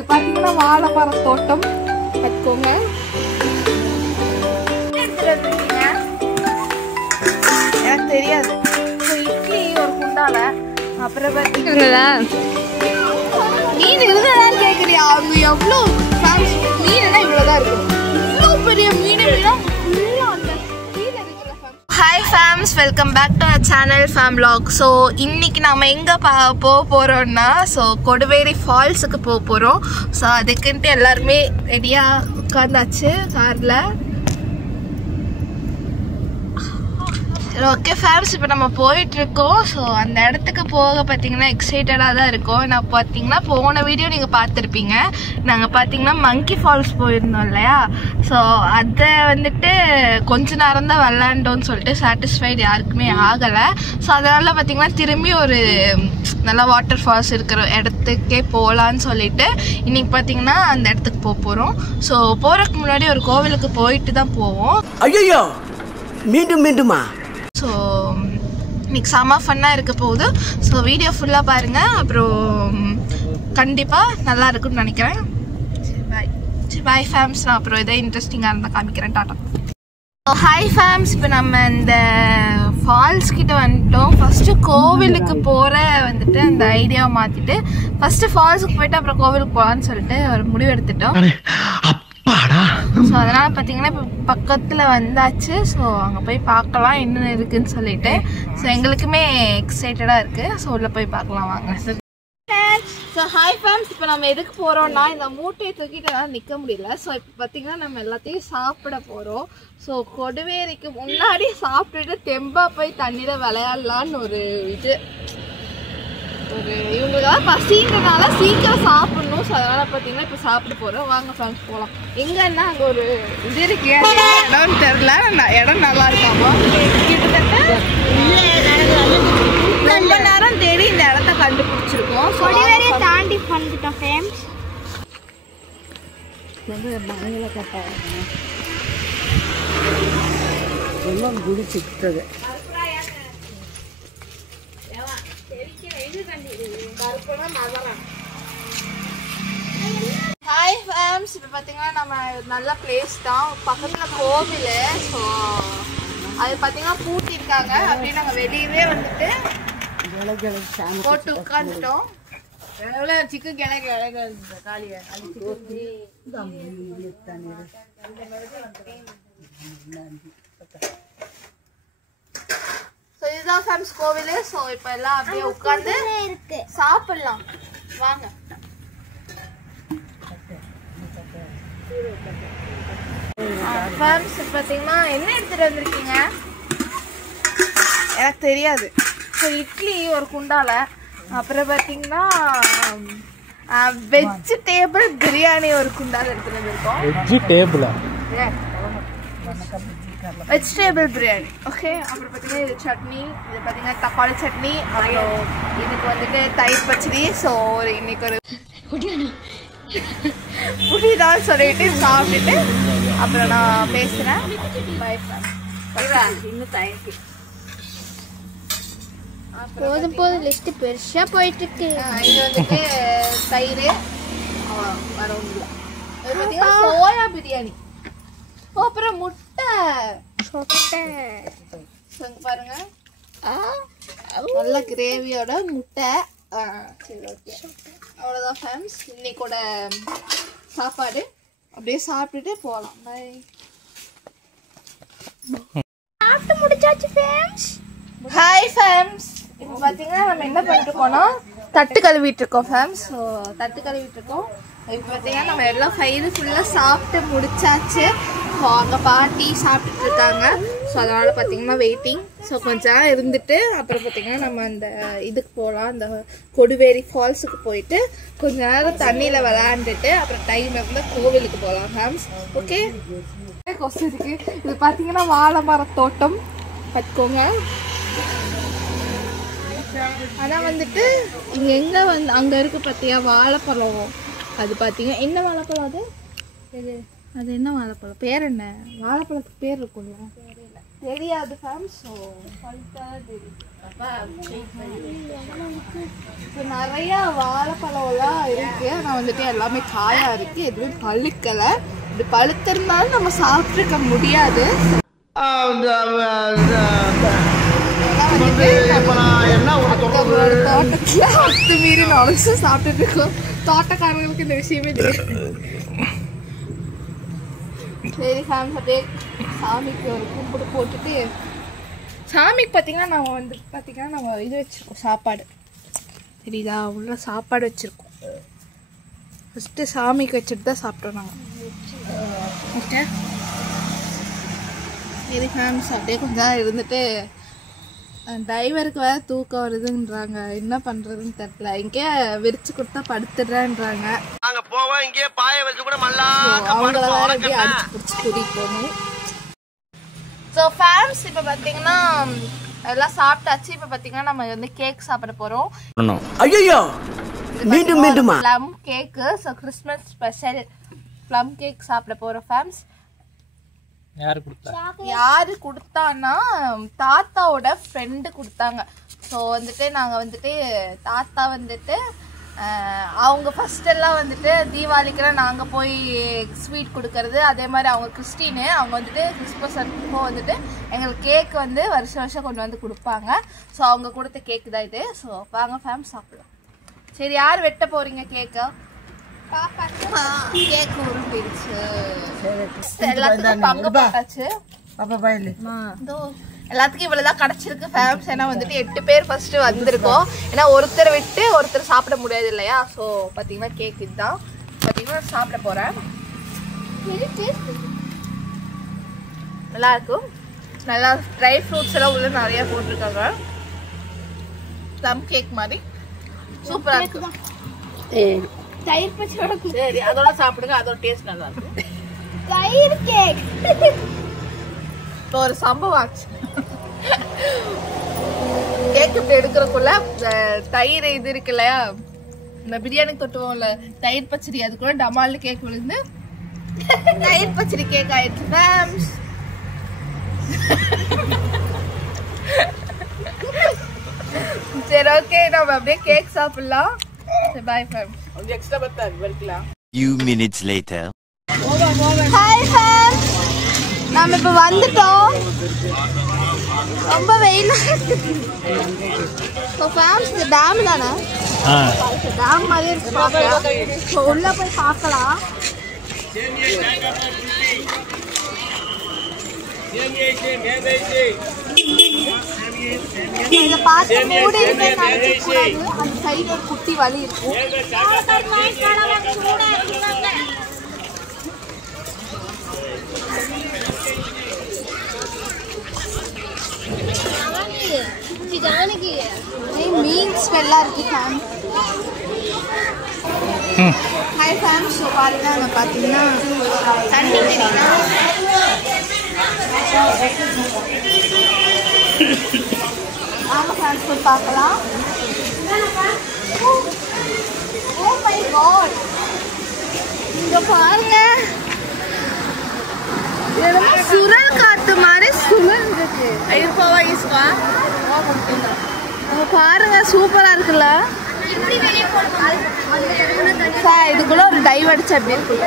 பார்த்தீங்கன்னா வாழைமர தோட்டம் கற்றுக்கோங்க. எனக்கு தெரியாது. இட்லி ஒரு குண்டால, அப்புறம் பார்த்தீங்களா மீன் இருக்குதான் கேட்குறியா? அவங்க எவ்வளோ மீனா இவ்வளோதான் இருக்கும். இவ்வளோ பெரிய மீன் hi fams, welcome back to our channel fam vlog. So இன்றைக்கி நம்ம எங்கே போக போகிறோன்னா கொடுவேரி ஃபால்ஸுக்கு போக போகிறோம். ஸோ அதுக்குன்ட்டு எல்லாருமே ரெடியாக உட்காந்தாச்சு காரில். ஓகே ஃபேம்ஸ், இப்போ நம்ம போயிட்டுருக்கோம். ஸோ அந்த இடத்துக்கு போக பார்த்தீங்கன்னா எக்ஸைட்டடாக தான் இருக்கும். நான் பார்த்தீங்கன்னா போன வீடியோ நீங்கள் பார்த்துருப்பீங்க. நாங்கள் பார்த்தீங்கன்னா மங்கி ஃபால்ஸ் போயிருந்தோம் இல்லையா? ஸோ அதை வந்துட்டு கொஞ்ச நேரம் தான் விளாண்டோன்னு சொல்லிட்டு சாட்டிஸ்ஃபைடு யாருக்குமே ஆகலை. ஸோ அதனால் பார்த்தீங்கன்னா திரும்பி ஒரு நல்லா வாட்டர் ஃபால்ஸ் இருக்கிற இடத்துக்கே போகலான்னு சொல்லிட்டு இன்றைக்கி பார்த்தீங்கன்னா அந்த இடத்துக்கு போக போகிறோம். ஸோ போகிறதுக்கு முன்னாடி ஒரு கோவிலுக்கு போயிட்டு தான் போவோம். ஐயோ மீண்டுமா? ஸோ இன்னைக்கு செம்ம ஃபன்னாக இருக்க போகுது. ஸோ வீடியோ ஃபுல்லாக பாருங்கள், அப்புறம் கண்டிப்பாக நல்லா இருக்குன்னு நினைக்கிறேன். சரி பாய் ஃபேம்ஸ். நான் அப்புறம் எதாவது இன்ட்ரெஸ்டிங்காக இருந்தால் காமிக்கிறேன். டாட்டா. ஹாய் ஃபேம்ஸ், இப்போ நம்ம இந்த ஃபால்ஸ் கிட்ட வந்துட்டோம். ஃபஸ்ட்டு கோவிலுக்கு போகிற வந்துட்டு அந்த ஐடியாவை மாற்றிட்டு ஃபஸ்ட்டு ஃபால்ஸுக்கு போயிட்டு அப்புறம் கோவிலுக்கு போகலான்னு சொல்லிட்டு ஒரு முடிவு எடுத்துட்டோம். ஸோ அதனால் பார்த்தீங்கன்னா இப்போ பக்கத்தில் வந்தாச்சு. ஸோ அங்கே போய் பார்க்கலாம் என்ன இருக்குதுன்னு சொல்லிட்டு. ஸோ எங்களுக்குமே எக்ஸைட்டடாக இருக்குது. ஸோ உள்ளே போய் பார்க்கலாம் வாங்க. ஸோ ஹாய் ஃபேம்ஸ், இப்போ நம்ம எதுக்கு போகிறோம்னா இந்த மூட்டையை தூக்கிட்டு எல்லாம் நிற்க முடியல. ஸோ இப்போ பார்த்தீங்கன்னா நம்ம எல்லாத்தையும் சாப்பிட போகிறோம். ஸோ கொடுவேரிக்கு முன்னாடி சாப்பிட்டுட்டு தெம்பாக போய் தண்ணியில் விளையாடலான்னு ஒரு இவங்களுக்கெல்லாம் பசின்றனால சீக்கிரம் சாப்பிடணும். ஸோ அதனால் பார்த்தீங்கன்னா இப்போ சாப்பிட போகிறோம். வாங்க ஃப்ரெண்ட்ஸ் போகலாம். எங்கன்னா அங்கே ஒரு இது இருக்கு, இடம்னு தெரில. இடம் நல்லா இருக்காமா? கிட்டத்தட்ட ரொம்ப நேரம் தேடி இந்த இடத்த கண்டுபிடிச்சிருக்கோம். கொடுவேரியை தாண்டி வந்துட்டோம் ஃப்ரெண்ட்ஸ். எல்லாம் குடிச்சிட்டது. ஹாய் ஃபேம்ஸ், இப்போ பார்த்தீங்கன்னா நம்ம நல்ல பிளேஸ் தான். பக்கத்தில் கோவில். ஸோ அது பார்த்தீங்கன்னா பூட்டியிருக்காங்க. அப்படின்னு நாங்கள் வெளியவே வந்துட்டு போட்டு உட்காந்துட்டோம். எவ்வளோ சிக்கு காலியை ஸோ இதுதான் ஃபேம்ஸ் கோவில். ஸோ இப்போ எல்லாம் அப்படியே உட்காந்து சாப்பிடலாம் வாங்க. ஃபேம்ஸ் பார்த்தீங்கன்னா என்ன எடுத்துகிட்டு வந்திருக்கீங்க எனக்கு தெரியாது. ஸோ இட்லி ஒரு குண்டால, அப்புறம் பார்த்தீங்கன்னா வெஜிடேபிள் பிரியாணி ஒரு குண்டால எடுத்துகிட்டு வந்திருக்கோம். வெஜிடேபிள் பிரியாணி. ஓகே, அப்புறம் பார்த்தீங்கன்னா இது சட்னி, இது பார்த்தீங்கன்னா தக்காளி சட்னி, அப்புறம் இதுக்கு வந்துட்டு தயிர் பச்சடி. ஸோ ஒரு இன்னைக்கு ஒரு புரியுதான்னு சொல்லிட்டு சாப்பிட்டுட்டு அப்புறம் நான் பேசுகிறேன். போதும் லிஸ்ட் பெருசா போயிட்டு இருக்கு. இது வந்துட்டு தயிர் வர ஒன்றும் இல்லை. இது பார்த்தீங்கன்னா சோயா பிரியாணி. அப்புறம் முட்டை பாருங்க, நல்ல கிரேவியோட முட்டை. சரி ஓகே, அவ்வளோதான் ஃபேம்ஸ் இன்னைக்கோட சாப்பாடு. அப்படியே சாப்பிட்டுட்டு போகலாம். பாய். சாப்பிட்டு முடிச்சாச்சு ஃபேம்ஸ். ஹாய் ஃபேம்ஸ், இப்போ பார்த்தீங்கன்னா நம்ம என்ன பண்ணிட்டு இருக்கோம்னா தட்டு கழுவிட்டு இருக்கோம் ஃபேம்ஸ். ஸோ தட்டு கழுவிட்டு இருக்கோம். இப்போ பார்த்தீங்கன்னா நம்ம எல்லாம் ஃபைனு ஃபுல்லாக சாப்பிட்டு முடிச்சாச்சு. ஸோ அங்கே பாட்டி சாப்பிட்டுட்டு இருக்காங்க. ஸோ அதனால் பார்த்தீங்கன்னா வெயிட்டிங். ஸோ கொஞ்சம் நேரம் இருந்துட்டு அப்புறம் பார்த்தீங்கன்னா நம்ம அந்த இதுக்கு போகலாம். அந்த கொடுவேரி ஃபால்ஸுக்கு போயிட்டு கொஞ்ச நேரம் தண்ணியில் விளையாண்டுட்டு அப்புறம் டைம் இருந்தால் கோவிலுக்கு போகலாம் ஃபேம்ஸ். ஓகே, கொஸ்டின் இருக்குது. இது பார்த்தீங்கன்னா வாழைமர தோட்டம் கற்றுக்கோங்க. ஆனால் வந்துட்டு இங்கே எங்கே வந்து அங்கே இருக்குது பார்த்தியா வாழைப்பழம். அது பார்த்தீங்கன்னா என்ன வாழைப்பழம் அது? அது என்ன வாழைப்பழம் பேர் என்ன? வாழைப்பழத்துக்கு பேர் இருக்கும்ல, தெரியாது ஃபேம். ஸோ இப்போ நிறைய வாழைப்பழம்லாம் இருக்கு. ஆனால் வந்துட்டு எல்லாமே காயா இருக்கு, எதுவுமே பழுக்கலை. இது பழுத்திருந்தாலும் நம்ம சாப்பிட்ருக்க முடியாது. தோட்டத்துல அத்துமீறி நுழைச்சு சாப்பிட்டுட்டு இருக்கோம். தோட்டக்காரங்களுக்கு இந்த விஷயமே தெரியும். சரி ஃபேம்ஸ், அப்படியே சாமிக்கு ஒரு கும்பிடு போட்டுட்டு, சாமிக்கு பார்த்தீங்கன்னா நம்ம இது வச்சுருக்கோம், சாப்பாடு தெரியுதா, உள்ள சாப்பாடு வச்சுருக்கோம். ஃபஸ்ட்டு சாமிக்கு வச்சுட்டு தான் சாப்பிட்டோம் நாங்கள். ஓகே சரி ஃபேம்ஸ், அப்படியே கொஞ்சம் நேரம் இருந்துட்டு டிரைவருக்கு வேறு தூக்கம் வருதுன்றாங்க. என்ன பண்ணுறதுன்னு தெரியல. இங்கே விரிச்சு கொடுத்தா படுத்துடுறேன்றாங்க. அவங்கள வேற அப்படியே அடிச்சு பிடிச்சி கூட்டிகிட்டு போகணும். ஸோ ஃபேம்ஸ், இப்போ பார்த்தீங்கன்னா எல்லாம் சாப்பிட்டாச்சு. இப்போ பார்த்தீங்கன்னா நம்ம வந்து கேக் சாப்பிட போகிறோம். ஐயோ மீண்டும் மீண்டுமா? Plum cake. So Christmas special plum cake சாப்பிட போகிறோம் ஃபேம்ஸ். யாரு கொடுத்தான்னா தாத்தாவோட ஃப்ரெண்டு கொடுத்தாங்க. ஸோ வந்துட்டு நாங்கள் வந்துட்டு தாத்தா வந்துட்டு அவங்க ஃபஸ்ட்டெல்லாம் வந்துட்டு தீபாவளிக்கெல்லாம் நாங்கள் போய் ஸ்வீட் கொடுக்கறது. அதே மாதிரி அவங்க கிறிஸ்டின்னு, அவங்க வந்துட்டு கிறிஸ்மஸ் அப்போ வந்துட்டு எங்களுக்கு கேக் வந்து வருஷம் கொண்டு வந்து கொடுப்பாங்க. ஸோ அவங்க கொடுத்த கேக்கு தான் இது. ஸோ வாங்க ஃபேம் சாப்பிடலாம். சரி, யார் வெட்ட போறீங்க கேக்கை? கேக் உருட்டிடுச்சு, எல்லாத்துக்கும் பங்கு போட்டாச்சு. எல்லாத்துக்கும் இவ்வளவுதான் கிடைச்சிருக்கு ஃபேம்ஸ். ஏன்னா வந்துட்டு 8 பேர் ஃபர்ஸ்ட் வந்திருக்கோம். ஏன்னா ஒருத்தர் விட்டு ஒருத்தர் சாப்பிட முடியாது இல்லையா. ஸோ பார்த்தீங்கன்னா கேக் இதுதான். பார்த்தீங்கன்னா சாப்பிட போறேன். நல்லா இருக்கும். நல்லா ட்ரை ஃப்ரூட்ஸ் எல்லாம் உள்ள நிறைய போட்டிருக்காங்க. ப்ளம் கேக் மாதிரி சூப்பரா இருக்கும். தயிர் பச்சையோட சரி, அதோட சாப்பிடுங்க, அதோட டேஸ்ட் நல்லா இருக்கும். தயிர் கேக். இப்போ ஒரு சம்பவம் ஆச்சு. கேக் இப்படி எடுக்கிறக்குள்ள தயிர் இது இருக்கு இல்லையா, இந்த பிரியாணி தொட்டுவோம்ல தயிர் பச்சடி, அது கூட டமால்னு கேக் விழுந்து தயிர் பச்சடி கேக் ஆயிடுச்சு ஃபேம்ஸ். சரி ஓகே, நம்ம அப்படியே கேக் சாப்பிடலாம். பை ஃபேம்ஸ். கொஞ்சம் எக்ஸ்ட்ரா பத்தாது வரைக்கலாம். Few minutes later. ஹாய் ஃபேம்ஸ், நாம இப்போ வந்துட்டோம். ரொம்ப வெயிலா இருக்கு. ஃபேம்ஸ், இது டேம் தானே? டேம் மாதிரி இருக்கு. உள்ள போய் பார்க்கலாம். இதை பார்த்து மூடி இருக்கக்கூடாது. அந்த சைடு ஒரு குட்டி வழி இருக்கும். மீன் ஸ்மெல்லா இருக்கு ஃபேம். Hi fame. ஸோ பாருங்க, அங்கே பார்த்தீங்கன்னா தண்ணி தெரியுமா? ஆமா ஃபேம்ஸ், போய் பார்க்கலாம். ஓ மை காட், இங்க பாருங்க, சுழல் காத்து மாதிரி சுழல் இருக்கு. அங்க பாருங்க, சூப்பரா இருக்குல்ல. இதுக்குள்ள ஒரு டைவ் அடிச்சு அப்படி இருக்குல்ல.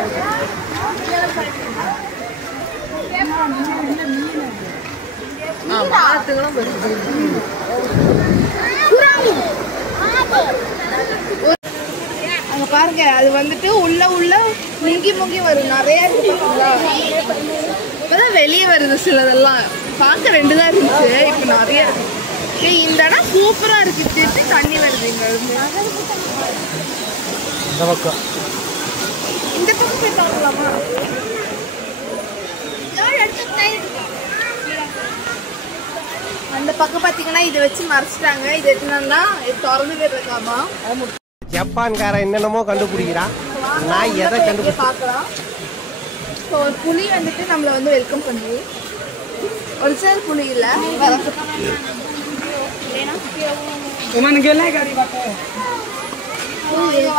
அங்க பாருங்க, அது வந்துட்டு உள்ள முங்கி வரும். நிறைய இப்பதான் வெளியே வருது. சிலதெல்லாம் பார்க்க 2 தான் இருந்துச்சு, இப்ப நிறைய இருக்கு. இந்த இடம் சூப்பரா இருக்கு. திருப்பி தண்ணி வருது இங்க இருந்து. இந்த பக்கம் போய் பார்க்கலாமா? அந்த பக்கம் பாத்தீங்கன்னா இதை வச்சு மறைச்சிட்டாங்க. இது என்னன்னா திறந்து விடுறதுக்காமா. ஜப்பான்காரன் என்னென்னமோ கண்டுபிடிக்கிறான். நான் எதை கண்டுபிடிச்சு பார்க்கலாம். ஸோ ஒரு புலி வந்துட்டு நம்மளை வந்து வெல்கம் பண்ணுது. ஒரிஜினல் புலி இல்லை, நீங்க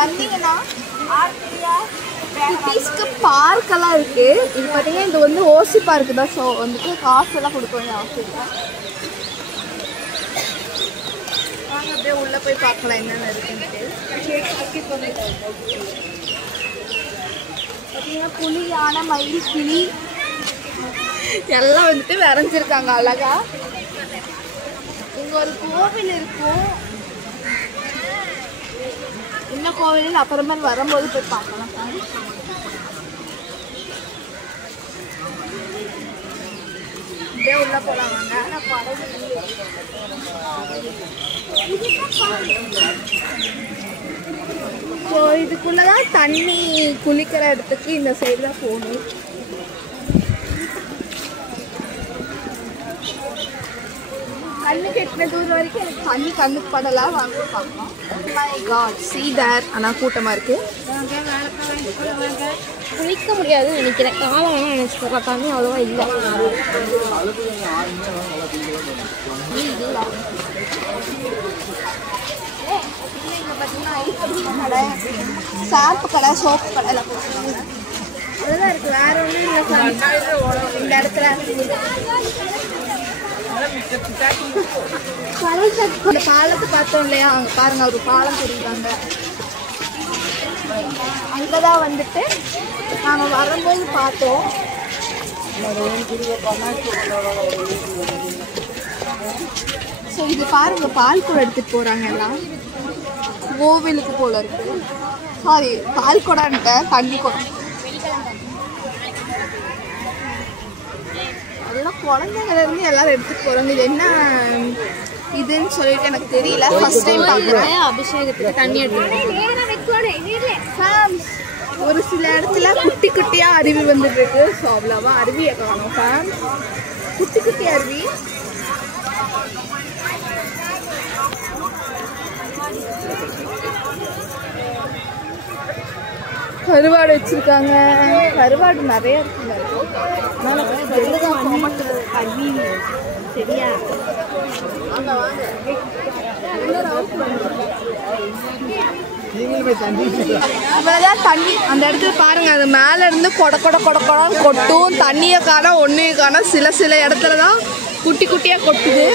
வந்தீங்கன்னா குட்டீஸ்க்கு பார்க்கெல்லாம் இருக்கு. இது பார்த்தீங்கன்னா இது வந்து ஓசி பார்க்கு தான். ஸோ வந்துட்டு காசெல்லாம் கொடுக்க வேண்டிய அவசியம் இல்லை. வாங்க அப்படியே உள்ளே போய் பார்க்கலாம் என்னென்ன இருக்குன்ட்டு. பார்த்தீங்கன்னா புலி, யானை, மயில், கிளி எல்லாம் வந்துட்டு வரைஞ்சிருக்காங்க அழகா. இங்கே ஒரு கோவில் இருக்கும். என்ன கோவில் அப்புறமா வரும்போது போய் பார்க்கலாம். அப்படியே உள்ள போலாம் வாங்க. ஸோ இதுக்குள்ளதான் தண்ணி குளிக்கிற இடத்துக்கு இந்த சைடு தான் போகணும். கண்ணுக்கு எட்டின தூரம் வரைக்கும் எனக்கு தண்ணி கண்ணுக்கு படலை. வாங்க பார்க்கலாம். My God, see there. ஆனால் கூட்டமாக இருக்கு. குளிக்க முடியாதுன்னு நினைக்கிறேன். காலம் வேணா நினைச்சுக்கலாம். தண்ணி அவ்வளோவா இல்லை. கடை, ஷாம்பு கடை, சோப்பு கடை எல்லாம் போட்டுருக்காங்க. அதுதான் இருக்கு, வேற ஒன்றும் இல்லை. இந்த இடத்துல இந்த பாலத்தை பார்த்தோம் இல்லையா, அங்கே பாருங்க ஒரு பாலம் தெரியுதாங்க. அங்கதான் வந்துட்டு நாம வரும்போது பார்த்தோம். ஸோ இது பாருங்க, பால் கூட எடுத்துட்டு போறாங்க எல்லாம். கோவிலுக்கு போல இருக்கு. சாரி, பால் குடம்ட்ட தண்ணி குடம். அதெல்லாம் குழந்தைங்கள்ல இருந்து எல்லாரும் எடுத்துட்டு போறாங்க. இது என்ன இதுன்னு சொல்லிட்டு எனக்கு தெரியல. ஃபர்ஸ்ட் டைம் பார்க்குறேன். அபிஷேகத்துக்கு தண்ணி எடுத்து ஒரு சில இடத்துல குட்டி குட்டியா அருவி வந்துட்டு இருக்கு. ஸோ அவ்வளவா அருவியை காணும் ஃபேம். குட்டி குட்டி அருவி. கருவாடு வச்சிருக்காங்க. கருவாடு நிறைய இருக்குங்க. சரியா இவ்வளவுதான் தண்ணி. அந்த இடத்துல பாருங்க, அது மேல இருந்து கொட கொட கொட கொடன்னு கொட்டும். தண்ணியை காண ஒன்னையும் காண. சில இடத்துலதான் குட்டி குட்டியா கொட்டுது.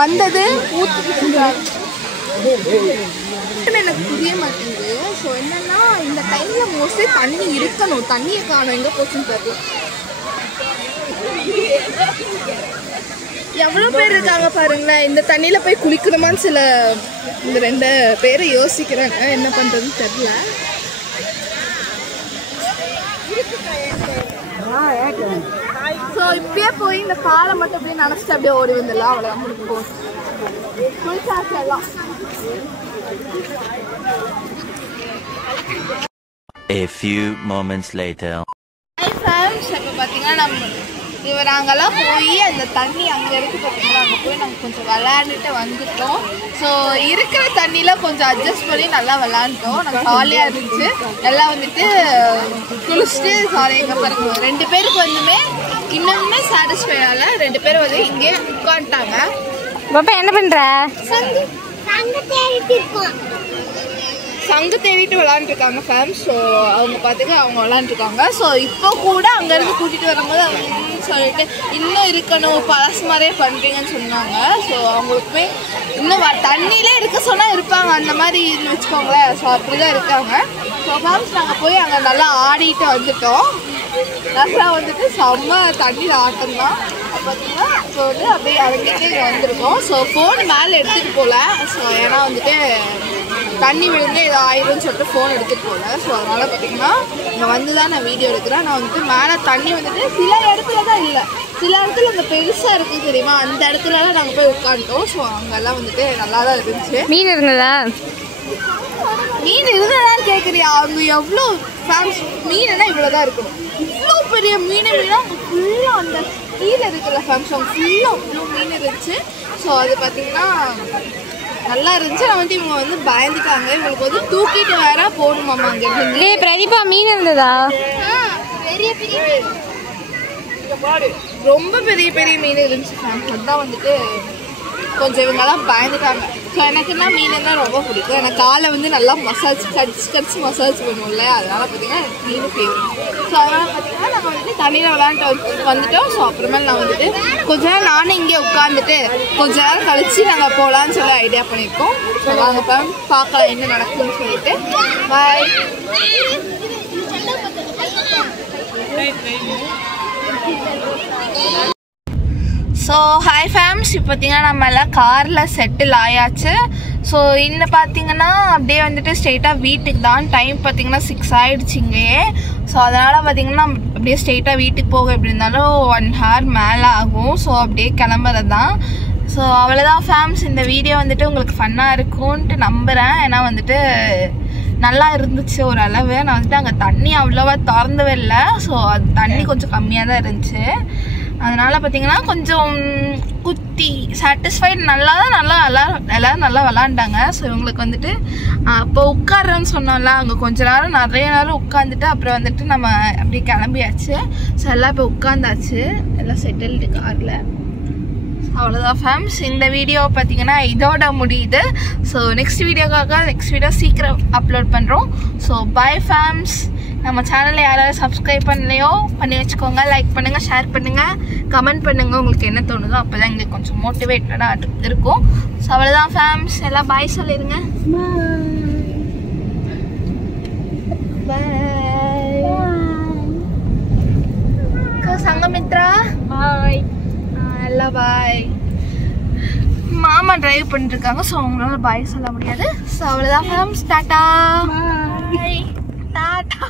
வந்தது எனக்கு புரிய மாட்டேங்குது. ஸோ என்னன்னா இந்த டைம்ல மோஸ்ட்லி தண்ணி இருக்கணும். தண்ணியை காணும், எங்க போச்சுன்னு தெரியல. எவ்வளோ பேர் இருக்காங்க பாருங்களேன். இந்த தண்ணியில போய் குளிக்கணுமான்னு இந்த 2 பேரை யோசிக்கிறாங்க. என்ன பண்றதுன்னு தெரியல. ஸோ இப்பயே போய் இந்த காலை மட்டும் அப்படியே நினைச்சிட்டு அப்படியே ஓடி வந்துடலாம். அவ்வளோ முடிஞ்சு போகும். குளிச்சாச்சு எல்லாம். A few moments later. Hi friends, இப்போ பார்த்தீங்கன்னா நம்ம நாங்கெல்லாம் போய் அந்த தண்ணி அங்கே இருக்குது பார்த்தீங்கன்னா, அங்கே போய் நாங்கள் கொஞ்சம் விளையாண்டுட்டு வந்துட்டோம். ஸோ இருக்கிற தண்ணியில் கொஞ்சம் அட்ஜஸ்ட் பண்ணி நல்லா விளையாண்டோம். நாங்கள் ஜாலியாக இருந்துச்சு. எல்லாம் வந்துட்டு குளிச்சுட்டு எங்கே பாருங்க 2 பேருக்கு வந்துமே இன்னுமே சாட்டிஸ்ஃபை ஆகலை. 2 பேரும் வந்து இங்கே உட்காந்துட்டாங்க. பாப்பா என்ன பண்ற? சங்கு தேடிட்டு விளாண்டுருக்காங்க ஃபேம். ஸோ அவங்க பார்த்துக்க அவங்க விளாண்டுருக்காங்க. ஸோ இப்போ கூட அங்கேருந்து கூட்டிகிட்டு வரும்போது அவங்க சொல்லிட்டு இன்னும் இருக்கணும், பழசு மாதிரியே பண்ணுறீங்கன்னு சொன்னாங்க. ஸோ அவங்களுக்குமே இன்னும் தண்ணியிலே இருக்க சொன்னால் இருப்பாங்க. அந்த மாதிரி வச்சுக்கோங்களேன். ஸோ அப்படி தான் இருக்காங்க. ஸோ ஃபேம்ஸ் நாங்கள் போய் அங்கே நல்லா ஆடிட்டு வந்துட்டோம். நல்லா வந்துட்டு செம்ம தண்ணியில் ஆட்டம் தான் பார்த்தீங்கன்னா. ஸோ வந்து அப்படியே இறங்கிட்டு இங்கே வந்திருக்கோம். ஸோ ஃபோன் மேலே எடுத்துகிட்டு போகல. ஸோ ஏன்னா வந்துட்டு தண்ணி விழுந்து ஏதோ ஆயிரும்னு சொல்லிட்டு ஃபோன் எடுத்துகிட்டு போகல. ஸோ அதனால் பார்த்தீங்கன்னா இங்கே வந்து தான் நான் வீடியோ எடுக்கிறேன். நான் வந்துட்டு மேலே தண்ணி வந்துட்டு சில இடத்துல தான் இல்லை, சில இடத்துல இந்த பெருசாக இருக்குது தெரியுமா, அந்த இடத்துலலாம் நாங்கள் போய் உட்காந்துட்டோம். ஸோ அங்கெல்லாம் வந்துட்டு நல்லா தான் இருந்துச்சு. மீன் இருந்ததா? மீன் இருந்ததான்னு கேட்குறியா? அவங்க எவ்வளோ ஃபேம்ஸ் மீனுன்னா இவ்வளோ தான் இருக்கணும். இவ்வளோ பெரிய மீனாக அவங்க ஃபுல்லாக அந்த கீழே இருக்குல்ல ஃபேம்ஸ், அவங்க ஃபுல்லாக அவ்வளோ மீன் இருந்துச்சு. ஸோ அது பார்த்தீங்கன்னா நல்லா இருந்துச்சு. நான் வந்து இவங்க வந்து பயந்துட்டாங்க. இவங்களுக்கு வந்து தூக்கிட்டு வேற போகணுமாமா அங்கே இருந்து. பிரதீபா மீன் இருந்ததா? பெரிய பெரிய ரொம்ப பெரிய பெரிய மீன் இருந்துச்சு. அதுதான் வந்துட்டு கொஞ்சம் இவங்கெல்லாம் பயந்துட்டாங்க. ஸோ எனக்குன்னா மீனுன்னா ரொம்ப பிடிக்கும். எனக்கு காலை வந்து நல்லா மசாஜ் கடிச்சு மசாஜ் பண்ணுவோம்ல, அதனால் பார்த்தீங்கன்னா எனக்கு மீன் ஃபேவரட். ஸோ அதனால் பார்த்தீங்கன்னா நாங்கள் வந்துட்டு தண்ணியில் விளையாண்டு வந்துட்டோம். ஸோ அப்புறமேல நான் வந்துட்டு கொஞ்ச நேரம் நானும் இங்கே உட்காந்துட்டு கொஞ்ச நேரம் கழிச்சு நாங்கள் போகலான்னு சொல்லி ஐடியா பண்ணியிருக்கோம். ஸோ வாங்க பார்க்கலாம் என்ன நடக்குதுன்னு சொல்லிட்டு. பாய். ஸோ ஹாய் ஃபேம்ஸ், இப்போ பார்த்தீங்கன்னா நம்ம எல்லாம் காரில் செட்டில் ஆயாச்சு. ஸோ இன்னும் பார்த்தீங்கன்னா அப்படியே வந்துட்டு ஸ்ட்ரெயிட்டாக வீட்டுக்கு தான். டைம் பார்த்தீங்கன்னா 6 ஆகிடுச்சு இங்கேயே. ஸோ அதனால் பார்த்தீங்கன்னா அப்படியே ஸ்ட்ரெயிட்டாக வீட்டுக்கு போக எப்படி இருந்தாலும் 1 hour மேலே ஆகும். ஸோ அப்படியே கிளம்புறது தான். ஸோ அவ்வளோதான் ஃபேம்ஸ். இந்த வீடியோ வந்துட்டு உங்களுக்கு ஃபன்னாக இருக்கும்ன்ட்டு நம்புகிறேன். ஏன்னா வந்துட்டு நல்லா இருந்துச்சு ஓரளவு. நான் வந்துட்டு அங்கே தண்ணி அவ்வளோவா திறந்தவே இல்லை. ஸோ அது தண்ணி கொஞ்சம் கம்மியாக தான் இருந்துச்சு. அதனால் பார்த்தீங்கன்னா கொஞ்சம் குத்தி சாட்டிஸ்ஃபைட் எல்லோரும் நல்லா விளாண்டாங்க. ஸோ இவங்களுக்கு வந்துட்டு இப்போ உட்காடுறேன்னு சொன்னோம்ல, அங்கே கொஞ்சம் நேரம் நிறைய நேரம் உட்காந்துட்டு அப்புறம் வந்துட்டு நம்ம அப்படியே கிளம்பியாச்சு. ஸோ எல்லாம் இப்போ உட்காந்தாச்சு, எல்லாம் செட்டில்டு காரில். அவ்வளோதான் ஃபேம்ஸ். இந்த வீடியோ பார்த்தீங்கன்னா இதோட முடியுது. ஸோ நெக்ஸ்ட் வீடியோ சீக்கிரம் அப்லோட் பண்ணுறோம். So bye fams. நம்ம சேனலில் யாராவது சப்ஸ்கிரைப் பண்ணலையோ பண்ணி வச்சுக்கோங்க. லைக் பண்ணுங்கள், ஷேர் பண்ணுங்கள், கமெண்ட் பண்ணுங்கள். உங்களுக்கு என்ன தோணுதோ அப்போ தான் எங்களுக்கு கொஞ்சம் மோட்டிவேட்டடாக இருக்கும். ஸோ அவ்வளோதான் ஃபேம்ஸ். எல்லாம் பாய் சொல்லிடுங்க. பாய் சங்கமித்ரா. பாய். எல்லாம் பாய். மாமா டிரைவ் பண்ணிட்டு இருக்காங்க. ஸோ அவங்களால பாய் சொல்ல முடியாது. ஸோ அவ்வளோதான் ஃபேம்ஸ். டாட்டா. பாய். டாட்டா.